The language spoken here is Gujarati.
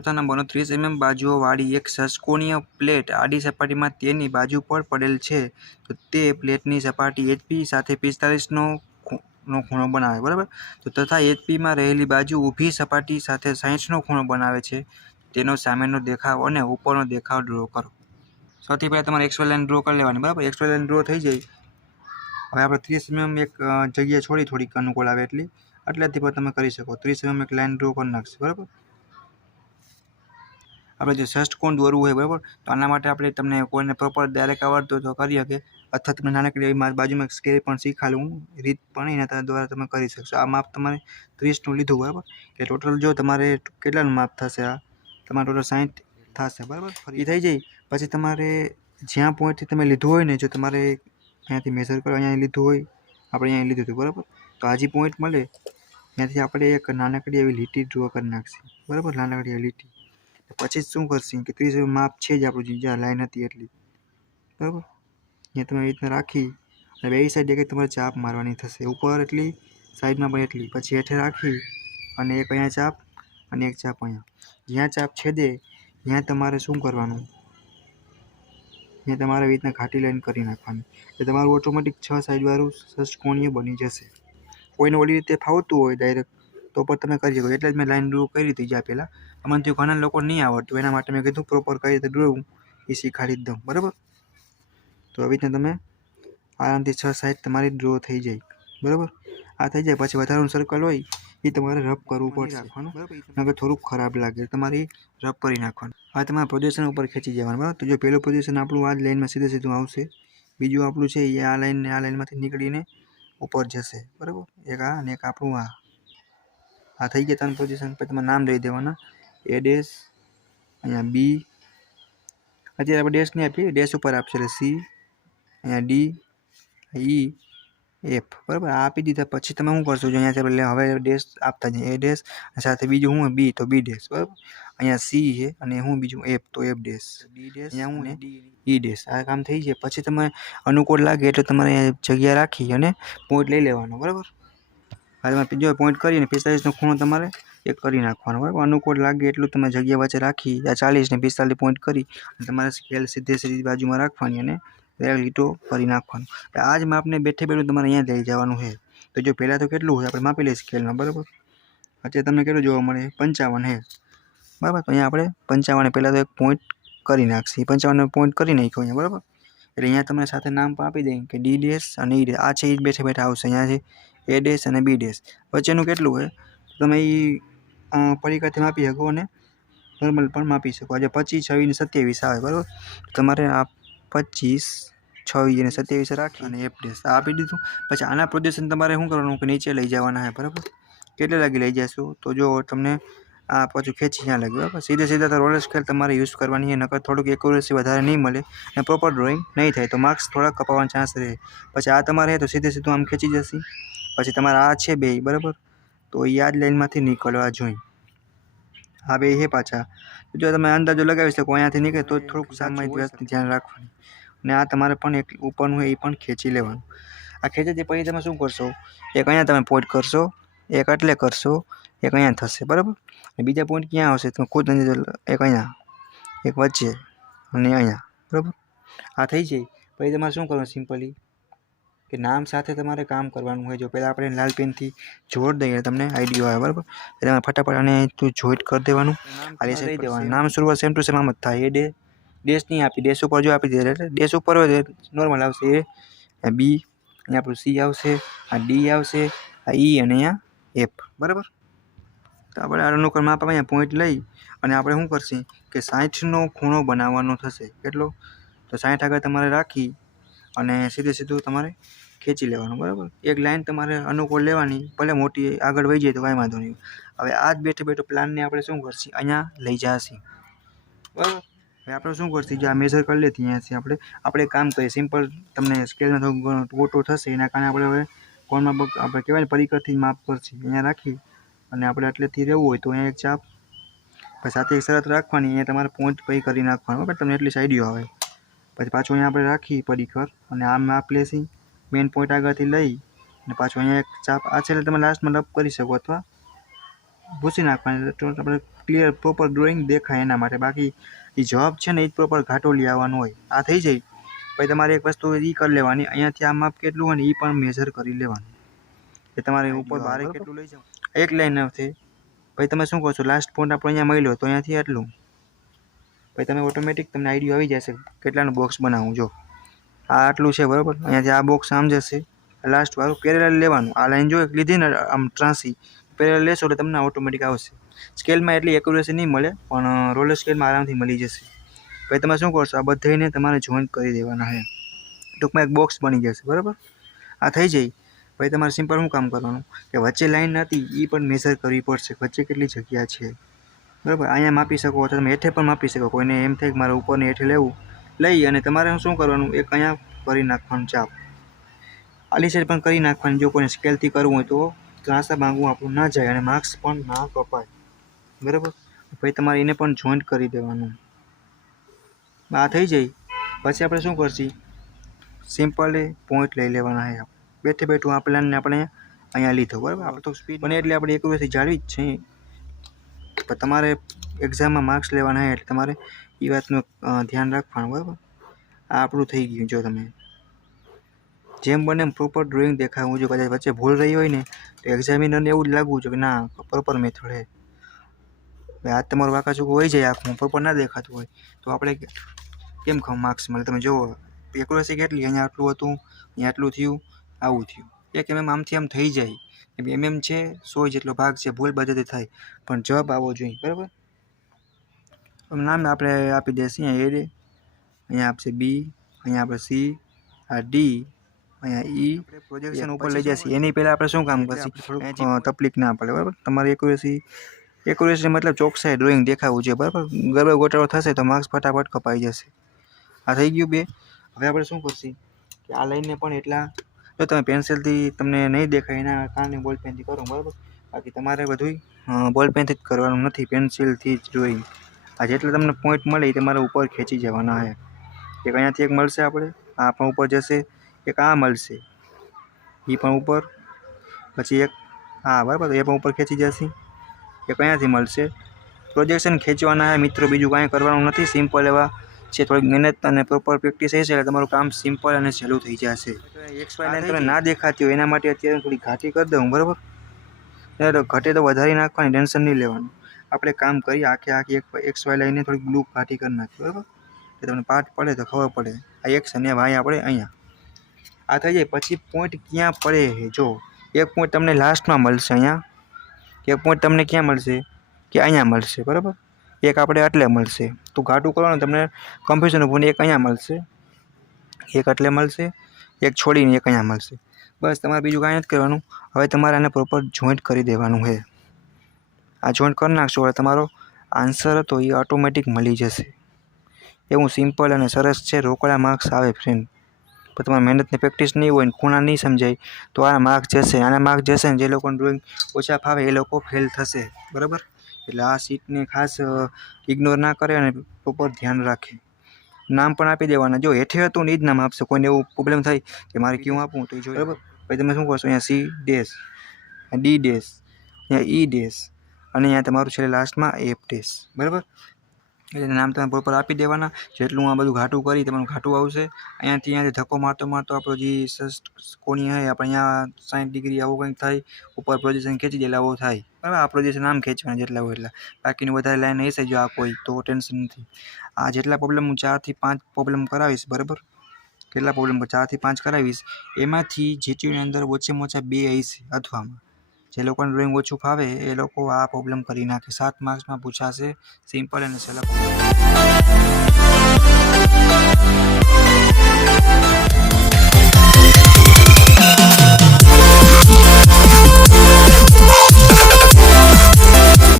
ચોથા નંબરનો 30 mm બાજુઓવાળી એક ષટ્કોણીય પ્લેટ આડી સપાટીમાં તેની બાજુ પર પડેલ છે, તો તે પ્લેટની સપાટી HP સાથે 45નો ખૂણો બનાવે, બરાબર. તો તથા HPમાં રહેલી બાજુ ઊભી સપાટી સાથે 60નો ખૂણો બનાવે છે, તેનો સામેનો દેખાવ અને ઉપરનો દેખાવ ડ્રો કરો. સૌથી પહેલાં તમારે XY લાઈન ડ્રો કરી લેવાની, બરાબર. XY લાઈન ડ્રો થઈ જાય. હવે આપણે 30 mm એક જગ્યા છોડી થોડીક અનુકૂળ આવે એટલેથી પણ તમે કરી શકો. 30 mm એક લાઈન ડ્રો કરી નાખશે, બરાબર. આપણે જે ષષ્ટકોણ દોરવું હોય, બરાબર, તો આના માટે આપણે તમને કોઈને પ્રોપર ડાયરેક્ટ આવડતું તો કરી શકે, અથવા તમે નાનકડી બાજુમાં સ્કેલ પણ શીખાડું રીત પણ એના દ્વારા તમે કરી શકશો. આ માપ તમારે 30નું લીધું, બરાબર. એટલે ટોટલ જો તમારે કેટલાનું માપ થશે, આ તમારે ટોટલ 60 થશે, બરાબર. એ થઈ જાય પછી તમારે જ્યાં પોઈન્ટથી તમે લીધું હોય ને, જો તમારે અહીંયાથી મેઝર કરો, અહીંયા લીધું હોય, આપણે અહીંયા લીધું હતું, બરાબર. તો આ જે પોઈન્ટ મળે ત્યાંથી આપણે એક નાનકડી એવી લીટી ડ્રો કરી નાખશે, બરાબર. નાનકડી એવી લીટી પછી શું કરશે કે 30 માપ છે જ આપણું જ્યાં લાઈન હતી એટલી, બરાબર. અહીંયા તમે એવી રીતના રાખી અને બે સાઈડ એક તમારે ચાપ મારવાની થશે, ઉપર એટલી, સાઈડમાં પણ એટલી. પછી હેઠે રાખી અને એક અહીંયા ચાપ અને એક ચાપ અહીંયા. જ્યાં ચાપ છેદે ત્યાં તમારે શું કરવાનું, ત્યાં તમારે એવી રીતના ઘાટી લાઈન કરી નાખવાની. એટલે તમારું ઓટોમેટિક 6 સાઈડવાળું ષષ્ટકોણીય બની જશે. કોઈને ઓલી રીતે ફાવતું હોય ડાયરેક્ટ તો પણ તમે કરી શકો. એટલે જ મેં લાઈન ડ્રો કરી હતી જ્યાં પહેલાં. આમાંથી ઘણા લોકો નહીં આવડતું, એના માટે મેં કીધું પ્રોપર કઈ રીતે ડ્રોવું એ શીખાડી જ દઉં, બરાબર. તો આવી રીતના તમે આરામથી 6 સાઈડ તમારી ડ્રો થઈ જાય, બરાબર. આ થઈ જાય પછી વધારાનું સર્કલ હોય એ તમારે રફ કરવું પડશે રાખવાનું, નકર થોડુંક ખરાબ લાગે, તમારે રફ કરી નાખવાનું. હવે તમારે પોઝિશન ઉપર ખેંચી જવાનું, બરાબર. તો જો પહેલું પોઝિશન આપણું આ જ લાઈનમાં સીધે સીધું આવશે, બીજું આપણું છે એ આ લાઈનમાંથી નીકળીને ઉપર જશે, બરાબર. એક આ અને એક આપણું આ થઈ ગયા 3 પોઝિશન. પછી તમારે નામ દઈ દેવાના, A ડેશ, અહીંયા B, અત્યારે આપણે ડેશ નહીં આપીએ, ડેશ ઉપર આપશે એટલે C, અહીંયા D, E, F, બરાબર. આ આપી દીધા પછી તમે શું કરશો, જો અહીંયાથી આપણે હવે ડેશ આપતા જઈએ, A ડેશ સાથે બીજું શું B તો B ડેશ, બરાબર. અહીંયા C છે અને હું બીજું F તો F ડેશ, D ડેશ, અહીંયા હું E ડેશ. આ કામ થઈ જાય પછી તમે અનુકૂળ લાગે એટલે તમારે જગ્યા રાખી અને પોઈન્ટ લઈ લેવાનો, બરાબર. હવે તમે જો પોઈન્ટ કરીને 45નો ખૂણો તમારે એક કરી નાખવાનો, બરાબર. અનુકૂળ લાગે એટલું તમે જગ્યા વચ્ચે રાખી આ 40 ને 45 પોઈન્ટ કરી અને તમારે સ્કેલ સીધી બાજુમાં રાખવાની અને લીટો કરી નાખવાનું. આ જ માપને બેઠે બેઠું તમારે અહીંયા લઈ જવાનું છે. તો જો પહેલાં તો કેટલું હોય આપણે માપી લઈએ સ્કેલમાં, બરાબર. અત્યારે તમને કેટલું જોવા મળે 55 છે, બરાબર. તો અહીંયા આપણે 55 પહેલાં તો એક પોઈન્ટ કરી નાખીએ, 55 પોઈન્ટ કરી નાખ્યો અહીંયા, બરાબર. એટલે અહીંયા તમને સાથે નામ પણ આપી દઈએ કે D ડેશ અને E ડેશ. આ છે એ જ બેઠે બેઠા આવશે, અહીંયા છે A ડેશ અને B ડેશ. વચ્ચેનું કેટલું હોય તમે એ પરીકાથી માપી શકો અને નોર્મલ પણ માપી શકો. આજે 25, 26 ને 27 આવે, બરાબર. તમારે આ 25, 26 અને 27 રાખી અને F ડેશ આપી દીધું. પછી આના પોઝિશન તમારે શું કરવાનું કે નીચે લઈ જવાના છે, બરાબર. કેટલે લાગી લઈ જશો તો જો તમને આ પાછું ખેંચી ત્યાં લાગે, બરાબર. સીધા તો રોલર સ્કેલ તમારે યુઝ કરવાની છે, નકર થોડુંક એક્યુરેસી વધારે નહીં મળે અને પ્રોપર ડ્રોઈંગ નહીં થાય તો માર્ક્સ થોડાક કપાવવાનો ચાન્સ રહે. પછી આ તમારે તો સીધું આમ ખેંચી જશે. પછી તમારે આ છે બે, બરાબર, તો એ આ જ લાઈનમાંથી નીકળવા જોઈએ. આ બે છે પાછા, જો તમે અંદાજો લગાવી શકો અહીંયાથી નીકળે તો થોડુંક સામાયિક વ્યસ્ત ધ્યાન રાખવાનું. અને આ તમારે પણ એક ઉપરનું હોય એ પણ ખેંચી લેવાનું. આ ખેંચી પછી તમે શું કરશો, એક અહીંયા તમે પોઈન્ટ કરશો, એક એટલે કરશો, એક અહીંયા થશે, બરાબર. અને બીજા પોઈન્ટ ક્યાં આવશે તમે ખુદ એક અહીંયા, એક વચ્ચે અને અહીંયા, બરાબર. આ થઈ જાય પછી તમારે શું કરવાનું સિમ્પલી કે નામ સાથે તમારે કામ કરવાનું હોય. જો પહેલાં આપણે લાલ પેનથી જોડ દઈએ તમને આઈડિયો આવે, બરાબર. એટલે તમારે ફટાફટ આને તું જોઈન્ટ કરી દેવાનું, આ દઈ દેવાનું. નામ શરૂઆત સેમ ટુ સેમ આમ જ થાય. એ ડેશ નહીં આપી, ડેશ ઉપર જો આપી દે એટલે ડેશ ઉપર હોય નોર્મલ આવશે A, B, અહીંયા આપણું C આવશે, આ D આવશે, આ E અને અહીંયા F, બરાબર. તો આપણે આ અનુકૂળ માપ અહીંયા પોઈન્ટ લઈ અને આપણે શું કરશે કે 60નો ખૂણો બનાવવાનો થશે. કેટલો તો 60 આગળ તમારે રાખી અને સીધું તમારે ખેંચી લેવાનું, બરાબર. એક લાઈન તમારે અનુકૂળ લેવાની, ભલે મોટી આગળ વહી જાય તો કાંઈ વાંધો નહીં. હવે આ જ બેઠો પ્લાનને આપણે શું કરશે અહીંયા લઈ જશે, બરાબર. હવે આપણે શું કરશે જો આ મેઝર કરી લેતી અહીંયાથી આપણે કામ કરીએ સિમ્પલ. તમને સ્કેલનો થોડો ગોટો થશે એના કારણે આપણે હવે કોણમાં આપણે કહેવાય ને પરિકરથી માપ કરશે. અહીંયા રાખી અને આપણે એટલેથી રહેવું હોય તો અહીંયા એક ચાપ પછી સાથે એક શરત રાખવાની, અહીંયા તમારે પોઈન્ટ પછી કરી નાખવાનું, બરાબર. તમને એટલી આઈડિયો આવે. પછી પાછું અહીંયા આપણે રાખી પરિકર અને આમ માપ લેશી મેઇન પોઈન્ટ આગળથી લઈ અને પાછું અહીંયા એક ચાપ આ છે એટલે તમે લાસ્ટમાં રફ કરી શકો અથવા ભૂસી નાખવાની, તો આપણે ક્લિયર પ્રોપર ડ્રોઈંગ દેખાય એના માટે. બાકી એ જવાબ છે ને એ જ પ્રોપર ઘાટો લઈ આવવાનો હોય. આ થઈ જાય પછી તમારે એક વસ્તુ એ કરી લેવાની, અહીંયાથી આ માપ કેટલું હોય ને એ પણ મેઝર કરી લેવાનું, કે તમારે ઉપર બારે કેટલું લઈ જાવ. એક લાઈન નથી પછી તમે શું કહો છો, લાસ્ટ પોઈન્ટ આપણે અહીંયા મળ્યો તો અહીંયાથી આટલું, પછી તમે ઓટોમેટિક તમને આઈડિયા આવી જશે કેટલાનું બોક્સ બનાવવું. જો આ આટલું છે બરાબર, અહીંયાથી આ બોક્સ આમ જશે, લાસ્ટ વાળું પેરેલલ લેવાનું. આ લાઈન જો એક લીધી ને આમ ત્રાસી પેરેલલ લેશો એટલે તમને ઓટોમેટિક આવશે. સ્કેલમાં એટલી એક્યુરેસી નહીં મળે પણ રોલર સ્કેલમાં આરામથી મળી જશે. પછી તમે શું કરશો, આ બધાને તમારે જોઈન્ટ કરી દેવાના છે, ટૂંકમાં એક બોક્સ બની જશે બરાબર. આ થઈ જાય પછી તમારે સિમ્પલ શું કામ કરવાનું કે વચ્ચે લાઈન હતી એ પણ મેઝર કરવી પડશે, વચ્ચે કેટલી જગ્યા છે બરાબર. અહીંયા માપી શકો અથવા તમે હેઠે પણ માપી શકો. કોઈને એમ થાય કે મારે ઉપરને હેઠે લેવું, લઈ અને તમારે શું કરવાનું, એક અહીંયા કરી નાખવાનું ચાપ, આલી સાઈડ પણ કરી નાખવાની. જો કોઈને સ્કેલથી કરવું હોય તો ત્રાસા ભાંગવું આપણું ના જાય અને માર્ક્સ પણ ના કપાય બરાબર. પછી તમારે એને પણ જોઈન્ટ કરી દેવાનું. આ થઈ જાય પછી આપણે શું કરશી, સિમ્પલી પોઈન્ટ લઈ લેવાના છે. બેઠે બેઠું આ પ્લાનને આપણે અહીંયા લીધો બરાબર. આપણે તો સ્પીડ બને એટલે આપણે એક્યુરેસી જાળવી જ છે, પણ તમારે એક્ઝામમાં માર્ક્સ લેવાના હોય એટલે તમારે એ વાતનું ધ્યાન રાખવાનું બરાબર. આ આપણું થઈ ગયું. જો તમે જેમ બને એમ પ્રોપર ડ્રોઈંગ દેખાવું. જો કદાચ વચ્ચે ભૂલ રહી હોય ને તો એક્ઝામિનરને એવું જ લાગવું જોઈએ કે ના પ્રોપર મેથડ છે. આજ તમારું વાંકાચૂકું હોય જાય, આખું પ્રોપર ના દેખાતું હોય તો આપણે કેમ માર્ક્સ મળે. તમે જુઓ એક્યુરેસી કેટલી, અહીંયા આટલું હતું, અહીંયા આટલું થયું, આવું થયું. એક આમથી આમ થઈ જાય, છે 100 જેટલો ભાગ છે, ભૂલ બધેથી થાય પણ જવાબ આવવો જોઈએ બરાબર. નામ આપણે આપી દઈશું, અહીંયા એ, અહીંયા આપશે બી, અહીંયા આપણે સી, આ ડી, અહીંયા ઈ. પ્રોજેક્શન ઉપર લઈ જશે એની પહેલાં આપણે શું કામ કરશું, થોડુંક તકલીફ ના પડે બરાબર. તમારી એક્યુરેસી મતલબ ચોકસાઈ ડ્રોઈંગ દેખાવું જોઈએ બરાબર. ગરબા ગોટાળો થશે તો માર્ક્સ ફટાફટ કપાઈ જશે. આ થઈ ગયું બે. હવે આપણે શું કરશું કે આ લાઈનને પણ એટલા, જો તમે પેન્સિલથી તમને નહીં દેખાય એના કારણે બોલ પેનથી કરો બરાબર. બાકી તમારે બધું બોલ પેનથી જ કરવાનું નથી, પેન્સિલથી જ ડ્રોઈંગ. આ જેટલા તમને પોઈન્ટ મળે એ તમારે ઉપર ખેંચી જવાના છે. એક અહીંયાથી એક મળશે, આપણે આ પણ ઉપર જશે, એક આ મળશે એ પણ ઉપર, પછી એક હા બરાબર એ પણ ઉપર ખેંચી જશે, એક અહીંયાથી મળશે. પ્રોજેક્શન ખેંચવાના છે મિત્રો, બીજું કાંઈ કરવાનું નથી. સિમ્પલ એવા છે, થોડીક મહેનત અને પ્રોપર પ્રેક્ટિસ હશે એટલે તમારું કામ સિમ્પલ અને સહેલું થઈ જશે. એક્સ વાય લાઈન તમે ના દેખાતી હોય એના માટે અત્યારે થોડી ઘાટી કરી દઉં બરાબર. તો ઘટે તો વધારી નાખવાની, ટેન્શન નહીં લેવાનું. આપણે કામ કરીએ આખી એક્સ વાય લાઈને થોડીક બ્લુ ઘાટી કરી નાખી બરાબર, એટલે તમને પાઠ પડે તો ખબર પડે. આ એક્સ અને વાય આપણે અહીંયા આ થઈ જાય. પછી પોઈન્ટ ક્યાં પડે છે, જો એક પોઈન્ટ તમને લાસ્ટમાં મળશે અહીંયા, એક પોઈન્ટ તમને ક્યાં મળશે કે અહીંયા મળશે બરાબર, એક આપણે એટલે મળશે. તો ઘાટું કરવાનું તમને કન્ફ્યુઝન ઊભું, એક અહીંયા મળશે, એક એટલે મળશે, એક છોડીને એક અહીંયા મળશે. બસ તમારે બીજું કાંઈ નથી કરવાનું. હવે તમારે આને પ્રોપર જોઈન્ટ કરી દેવાનું છે. આ જોઈન્ટ કરી નાખશો એટલે તમારો આન્સર હતો એ ઓટોમેટિક મળી જશે. એવું સિમ્પલ અને સરસ છે. રોકડા માર્ક્સ આવે ફ્રેન્ડ, પણ તમારી મહેનતની પ્રેક્ટિસ નહીં હોય ને ખૂણા નહીં સમજાય તો આ માર્ક્સ જશે. આના માર્ક્સ જશે ને જે લોકોને ડ્રોઈંગ ઓછા ફાવે એ લોકો ફેલ થશે બરાબર. એટલે આ સીટને ખાસ ઇગ્નોર ના કરે અને પ્રોપર ધ્યાન રાખે. નામ પણ આપી દેવાના. જો હેઠે હતું ને એ જ નામ આપશે. કોઈને એવું પ્રોબ્લેમ થાય કે મારે ક્યું આપવું તો એ જોઈ બરાબર. પછી તમે શું કરશો, અહીંયા સી ડેશ, ડી ડેશ, અહીંયા ઈ ડેશ અને અહીંયા તમારું છે લાસ્ટમાં એફ ડેશ બરાબર. એટલે નામ તમે પ્રોપર આપી દેવાના. જેટલું આ બધું ઘાટું કરી તમારું ઘાટું આવશે. અહીંયાથી ધક્કો મારતો આપણો જે કોણી હોય આપણે અહીંયા 60 ડિગ્રી આવું કંઈક થાય, ઉપર પ્રોજેક્શન ખેંચી દે એટલે આવો થાય બરાબર. આ પ્રોજેક્શન આમ ખેંચવાના જેટલા હોય એટલા, બાકીની વધારે લાઈન હશે જો આ કોઈ તો ટેન્શન નથી. આ જેટલા પ્રોબ્લેમ હું 4 થી 5 પ્રોબ્લેમ કરાવીશ બરાબર, કેટલા પ્રોબ્લેમ 4 થી 5 કરાવીશ, એમાંથી જેટીની અંદર ઓછામાં ઓછા 2 હશે અથવામાં. જે લોકોને ડ્રોઈંગ ઓછું ફાવે એ લોકો આ પ્રોબ્લેમ કરી નાખે. 7 માર્ક્સમાં પૂછાશે, સિમ્પલ અને સહેલા.